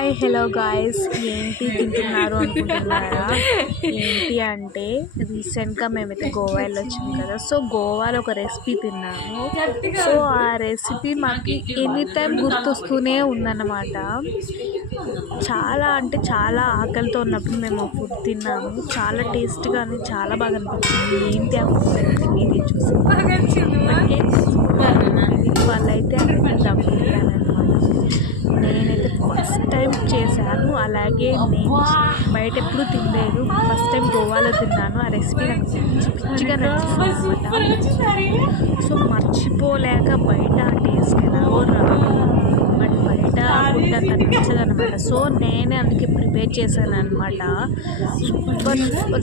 Hi hello guys, ఏంటి తింటున్నారు అనుకుంటున్నారా? ఏంటి అంటే రీసెంట్గా మేమైతే గోవా వెళ్ళొచ్చాం కదా. సో గోవాలో ఒక రెసిపీ తిన్నాము. సో ఆ రెసిపీ మాకు ఎనీ టైం గుర్తొస్తూనే ఉందన్నమాట. చాలా అంటే చాలా ఆకలితో ఉన్నప్పుడు మేము ఫుడ్ తిన్నాము. చాలా టేస్ట్గా అని చాలా బాగా అనిపించింది. ఏంటి ఆ ఫుడ్ అనేది మీరే చూసి వాళ్ళైతే దమ్ బిర్యానీ అనమాట. నేనైతే ఫస్ట్ టైం చేశాను. అలాగే నేను బయట ఎప్పుడు తినలేదు. ఫస్ట్ టైం గోవాలో తిన్నాను. ఆ రెసిపీ నాకు పిచ్చిగా నచ్చింది అనమాట. సో మర్చిపోలేక బయట టేస్ట్ ఎలాగో రాదు, బట్ బయట ఫుడ్ అంత నచ్చదనమాట. సో నేనే అందుకే ప్రిపేర్ చేశాను అనమాట.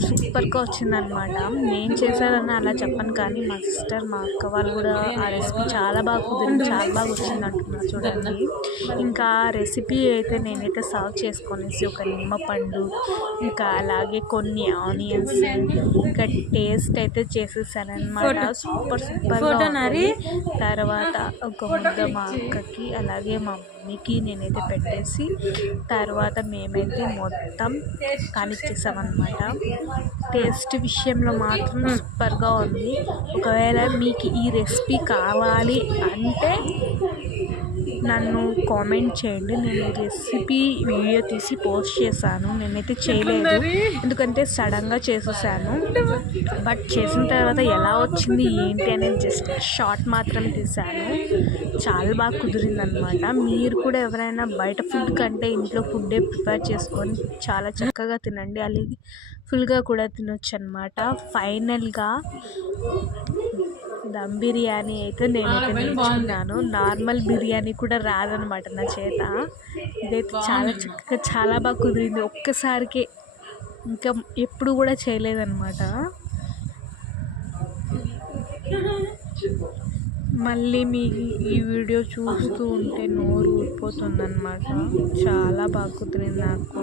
సూపర్గా వచ్చిందనమాట. నేను చేశానని అలా చెప్పను, కానీ మా సిస్టర్ మా అక్క వాళ్ళు కూడా ఆ రెసిపీ చాలా బాగా కుదిరింది, చాలా బాగా వచ్చింది అంటున్నారు చూడండి. ఇంకా రెసిపీ అయితే నేనైతే సర్వ్ చేసుకొనేసి ఒక నిమ్మపండు, ఇంకా అలాగే కొన్ని ఆనియన్స్, ఇంకా టేస్ట్ అయితే చేసేసాను అనమాట. సూపర్గా ఉంది. తర్వాత ఒక ముద్ద మా అక్కకి అలాగే మా మమ్మీకి నేనైతే పెట్టేసి తర్వాత మేమైతే మొత్తం కానిచ్చేసామన్నమాట. టేస్ట్ విషయంలో మాత్రం సూపర్గా ఉంది. ఒకవేళ మీకు ఈ రెసిపీ కావాలి అంటే నన్ను కామెంట్ చేయండి. నేను ఈ రెసిపీ వీడియో తీసి పోస్ట్ చేశాను. నేనైతే చేయలేదు, ఎందుకంటే సడన్గా చేసేసాను. బట్ చేసిన తర్వాత ఎలా వచ్చింది ఏంటి అనేది జస్ట్ షార్ట్ మాత్రం తీశాను. చాలా బాగా కుదిరిందనమాట. మీరు కూడా ఎవరైనా బయట ఫుడ్ కంటే ఇంట్లో ఫుడ్డే ప్రిపేర్ చేసుకొని చాలా చక్కగా తినండి, అలాగే ఫుల్గా కూడా తినొచ్చు అనమాట. ఫైనల్గా దమ్ బిర్యానీ అయితే నేనైతే నేర్చుకున్నాను. నార్మల్ బిర్యానీ కూడా రాదనమాట నా చేత. ఇదైతే చాలా చక్కగా చాలా బాగా కుదిరింది ఒక్కసారికే. ఇంకా ఎప్పుడు కూడా చేయలేదన్నమాట. మళ్ళీ మీ ఈ వీడియో చూస్తూ ఉంటే నోరు ఊరిపోతుందన్నమాట. చాలా బాగా కుదిరింది నాకు.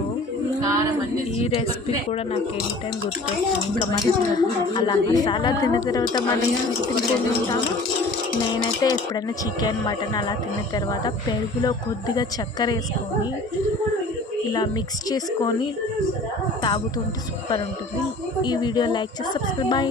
ఈ రెసిపీ కూడా నాకు ఎనీ టైం గుర్తొస్తుంది. ఇంకా మరి అలా మసాలా తిన్న తర్వాత మనం తింటుంటాము. నేనైతే ఎప్పుడైనా చికెన్ మటన్ అలా తిన్న తర్వాత పెరుగులో కొద్దిగా చక్కెర వేసుకొని ఇలా మిక్స్ చేసుకొని తాగుతుంటే సూపర్ ఉంటుంది. ఈ వీడియో లైక్ చేసి సబ్స్క్రైబ్. బాయ్.